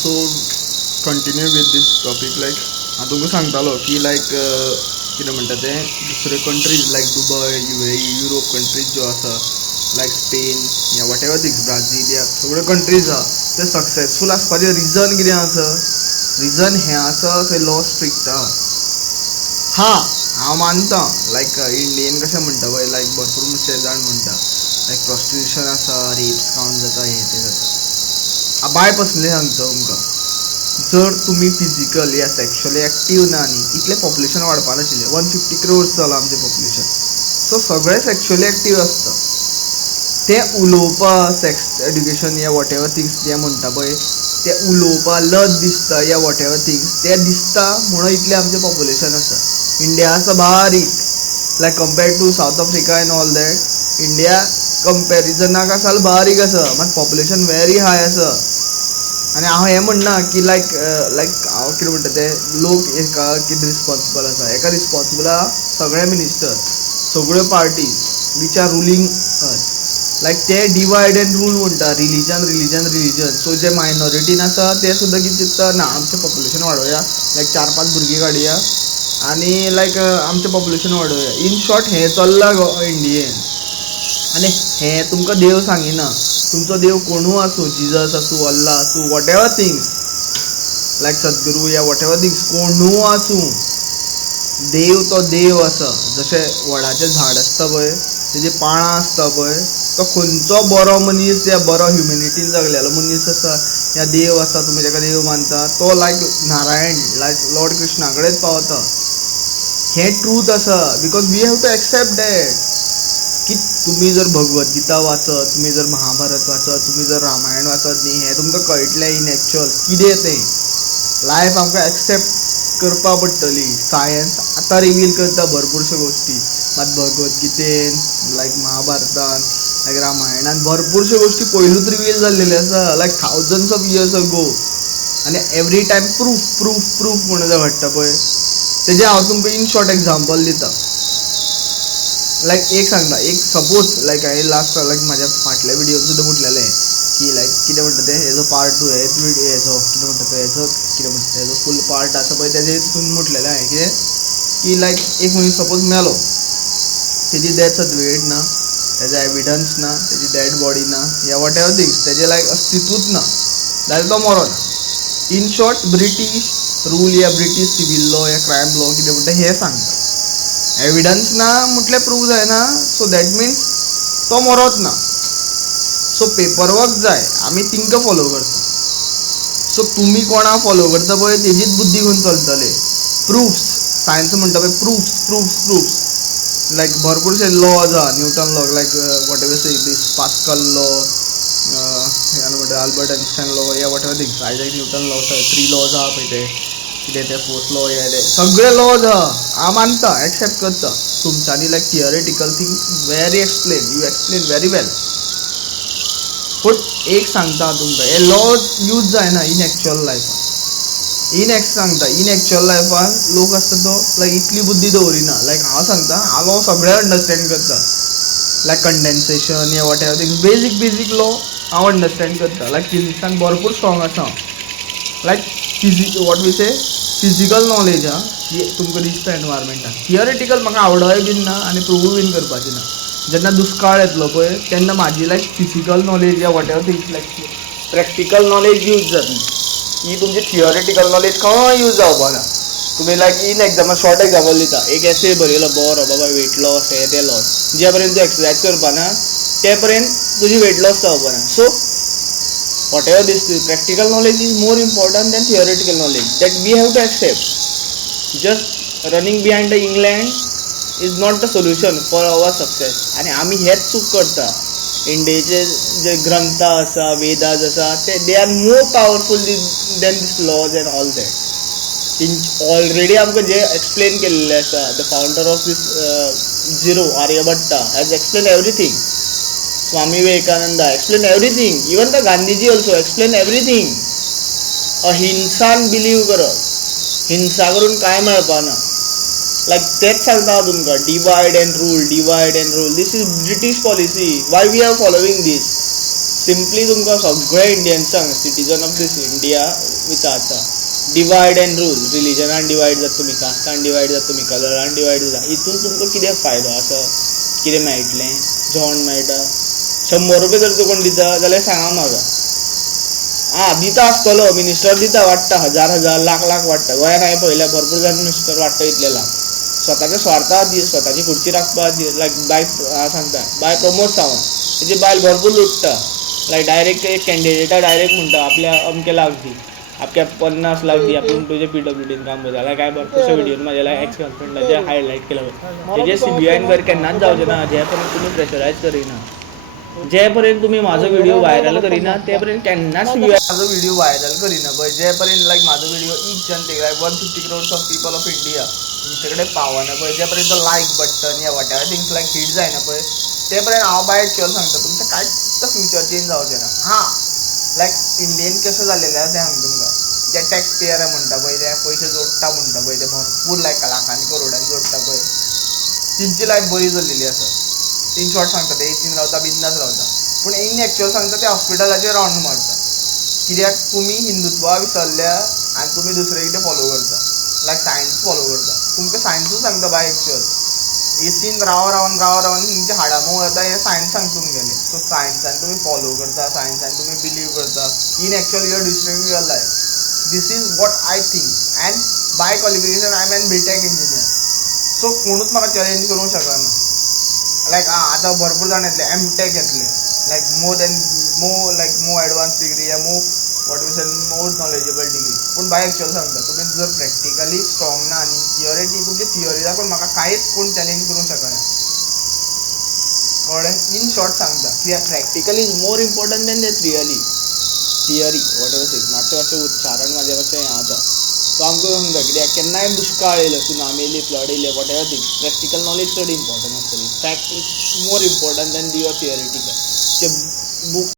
So continue with this topic like हांव तुमकां सांगतालो की लायक कितें म्हणटा तें दुसरे countries like Dubai Europe countries ज्यो आसा लायक स्पेन या वॉट एवर थिंग्स ब्राजील या सगळ्यो कंट्रीज आहा ते सक्सेसफूल आसपाचें रिजन कितें आसा रिजन हें आसा थंय लॉ स्ट्रिक्ट आहा. हांव मानतां लायक इंडियेन कशें म्हणटा पळय लायक भरपूर जाण म्हणटा लायक प्रॉस्टिट्युशन आसा रेप्स कावंट जाता हें तें जाता. बाय पर्सनली सांगता तुमकां जर तुमी फिजिकल या सेक्शुअली एक्टीव ना न्ही इतलें पॉप्युलेशन वाडपा नाशिल्लें 150 crores जालां आमचें पॉप्युलेशन. सो सगळे सेक्शुअली एक्टीव आसता तें उलोवपा सेक्स एड्युकेशन या वॉट एवर थिंग्स जें म्हणटा पळय तें उलोवपा लज दिसता या वॉट एवर थिंग्स तें दिसता म्हणून इतलें आमचें पॉप्युलेशन आसा. इंडिया आसा बारीक like compared to South Africa and all that India कंपेरिजनाक आसा बारीक आसा मात पॉप्युलेशन व्हेरी हाय आसा. आनी हांव हें म्हणना की लायक हांव कितें म्हणटा तें लोक हेका कितें रिस्पॉन्सिबल आसा हेका रिस्पॉन्सिबल आहा सगळे मिनिस्टर सगळ्यो पार्टीज वीच आर रुलींग अस लायक ते डिवायड एंड रूल म्हणटा रिलीजन सो जे मायनॉरिटीन आसा ते सुद्दां कितें चिंतता ना आमचें पॉप्युलेशन वाडोवया लायक 4-5 भुरगीं काडया आनी लायक आमचें पॉप्युलेशन वाडोवया. इन शॉर्ट हें चल्लां गो इंडियेन. आनी हें तुमकां देव सांगिना तुमचो देव कोणूय आसूं जिजस आसूं अल्ला आसूं वॉट एवर थिंग्स लायक सद्गुरू या वॉट एवर थिंग्स कोणूय आसूं देव तो देव आसा. जशें वडाचें झाड आसता पळय तेजी पाळां आसता पळय तो खंयचो बरो मनीस या बरो ह्युमॅनिटीन जगलेलो मनीस आसा या देव आसा तुमी ताका देव मानता तो like Narayan like lord Krishna कडेन पावता. हें ट्रूथ आसा because we have to accept that की तुमी जर भगवद्गीता वाचत तुमी जर महाभारत वाचत तुमी जर रामायण वाचत न्ही हें तुमकां कळटलें इन एक्चुअल कितें तें लायफ आमकां एक्सेप्ट करपा पडटली. सायन्स आतां रिवील करता भरपूरश्यो गोश्टी मात भगवद्गीतेन लायक महाभारतान लायक रामायणान भरपूरश्यो गोश्टी पयलूच रिवील जाल्लेल्यो आसा लायक थावजंड्स ऑफ इयर्स अगो. आनी एवरी टायम प्रूफ म्हणून जो घडटा पळय तेजें हांव तुमकां इन शॉर्ट एग्जांपल दिता. लायक एक सांगता एक सपोज लायक हांवें लास्ट लायक म्हाज्या फाटल्या विडियोन सुद्दां म्हटलेलें की लायक कितें म्हणटा तें हेजो पार्ट 2 हेजो कितें म्हणटा तो हेजो फूल पार्ट आसा पळय तेजे हितून म्हटलेलें हांवें कितें की लायक एक मनीस सपोज मेलो तेजी डॅथ सर्टिफिकेट ना तेजो एविडन्स ना तेजी डॅड बॉडी ना या वॉट एवर थिंग्स तेजें लायक अस्तित्वूच ना जाल्यार तो मरो ना. इन शॉर्ट ब्रिटीश रूल या ब्रिटीश सिवील लॉ या क्रायम लॉ कितें म्हणटा हें सांगता एविडन्स ना म्हटल्यार प्रूव जायना सो दॅट मिन्स तो मरोच ना. सो पेपर वर्क जाय आमी तिंका फॉलो करता. सो तुमी कोणा फॉलो करता पळय तेजीच बुद्धी घेवन चलतले. प्रूफ्स सायन्स म्हणटा पळय प्रूफ्स लायक भरपूरशे लॉज आहा Newton law like whatever say this Pascal law म्हणटा आल्बर्ट आयन्स्टायन लॉ या whatever things Isaac Newton law 3 laws आहा पळय ते कितें ते फोर्थ लॉ या ते सगळे लॉज आहा हांव मानता एक्सेप्ट करता. तुमच्यांनी like theoretical thing very explain you explain very well पूण एक सांगता तुमकां हे लॉज यूज जायना इन एक्चुअल लायफान. सांगता इन एक्चुअल लायफान लोक आसता तो लायक इतली बुद्धी दवरिना. लायक हांव सांगता हांव लॉ सगळे अंडरस्टँड करता लायक कंडेन्सेशन या whatever things basic law हांव अंडरस्टँड करता. लायक फिजिक्सान भरपूर स्ट्रॉंग आसा like what we say physical knowledge आहा जी तुमकां दिसता एनवायरमेंटान थियोरेटिकल म्हाका आवडय बीन ना आनी प्रूव बीन करपाचें ना. जेन्ना दुश्काळ येतलो पळय तेन्ना म्हाजी लायक फिजिकल नॉलेज या वॉट एवर थिंग्स लायक प्रॅक्टिकल नॉलेज यूज जातली ही तुमची थियोरेटिकल नॉलेज खंय यूज जावपा ना. तुमी लायक इन एग्जामान शॉर्ट एग्जांपल दिता एक एसे बरयलो बरो बाबा वेट लॉस हे ते लॉस जे पर्यंत तूं एक्सरसायज करपा ना ते पर्यंत तुजी वेट लॉस जावपा ना. So whatever this practical knowledge is more important than theoretical knowledge that we have to accept. Just running behind the England is not the solution for our success. आनी आमी हेच चूक करता. इंडियेचे जे ग्रंथ आसा वेदाज आसा ते they are more powerful than this laws and all that. Already आमकां जे एक्सप्लेन केल्लें आसा the founder of this zero Aryabhatta has explain everything. Swami Vivekananda explain everything. Even the Gandhiji also explain everything. अहिंसान बिलीव करप हिंसा करून कांय मेळपा ना. लायक तेच सांगता हांव तुमकां divide and rule this is British policy why we are following this. Simply तुमकां सगळ्या इंडियन्सांक सिटीजन ऑफ दीस इंडिया विचारता डिवायड एंड रूल. रिलिजनान डिवायड जाता तुमी, कास्टान डिवायड जाता तुमी, कलरान डिवायड जाता. हितून तुमकां कितें फायदो आसा? कितें मेळटलें? जेवण मेळटा. 100 रुपया जर तूं कोण दिता जाल्यार सांगा म्हाका. दिता आसतलो, मिनिस्टर दिता, वाडटा, हजार लाख वाडटा. गोंयांत हांवें पळयल्या भरपूर जाण मिनिस्टर वाडटा इतले लाख. स्वताच्या स्वार्था स्वताची खुर्ची राखपा लायक बाय सांगता बाय प्रमोद सावंत तेजी बायल भरपूर लुटता. लायक डायरेक्ट एक कॅन्डिडेटा डायरेक्ट म्हणटा आपल्या अमके लाख दी, आपल्या 50 लाख दी, आपूण तुझे PWDन काम करता. लायक हांवें भरपूरशा व्हिडियोन म्हाज्या एक्स गर्लफ्रेंडाचे हायलायट केला. तेजे CBIन कर केन्नाच जावचें ना जे पर्यंत तुमी प्रेशरायज करिना. जे पर्यंत तुमी म्हाजो व्हिडिओ व्हायरल करिना ते पर्यंत केन्नाच माझो व्हिडिओ व्हायरल करिना पळय. जे पर्यंत लायक म्हाजो व्हिडिओ ईच जनतेक लायक 150 crores of people of India तुमचे कडेन पावना पळय, जे पर्यंत लायक बटन या वॉट एवर थिंग्स लायक हिट जायना पळय, ते पर्यंत हांव बायट केलो सांगता तुमचें कांयच फ्युचर चेंज जावचें ना. लायक इंडियेन कशें जाल्लेलें आसा तें सांगता तुमकां. जे टॅक्स पेयर म्हणटा पळय, ते पयशे जोडटा म्हणटा पळय, ते भरपूर लायक लाखांनी करोडांनी जोडटा पळय, तेंची लायफ बरी चल्लेली आसा. इन शॉर्ट सांगता ते एसीन रावता, बिंदास रावता. पूण इन एक्चुअल सांगता ते हॉस्पिटलाचेर रावंड मारता. कित्याक तुमी हिंदुत्वा विसरल्या आनी तुमी दुसरें कितें फॉलो करता, लायक सायन्स फॉलो करता. तुमकां सायन्सूच सांगता बाय एक्चुअल. एसीन रावन तुमचे हाडा मोव जाता हें सायन्स सांगता तुमगेलें. सो सायन्सान तुमी फॉलो करता, सायन्सान तुमी बिलीव करता. In actual you're destroying your life. This is what I think. And by qualification I am an BTech engineer. So कोणूच म्हाका चॅलेंज करूंक शकना. लायक आतां भरपूर जाण येतले MTech येतले, लायक मोर एडवान्स डिग्री या मोर नॉलेजेबल डिग्री. पूण बाय एक्चुअल सांगता तुमी जर प्रॅक्टिकली स्ट्रॉंग ना न्ही, थियोरी तुमची थियोरी दाखोवन म्हाका कांयच कोण चॅलेंज करूंक शकना. कळ्ळें? इन शॉर्ट सांगता कित्याक practical is more important than the theory what ever seat. मातशें उच्चारण म्हाजें मातशें हें आसा. तो आमकां समजा कित्याक केन्नाय दुश्काळ येयलो, सुनामी येयली, फ्लड येयले, what ever things, practical knowledge चड इम्पॉर्टंट आसतली. Fact is more important than your theoretical. ते बूक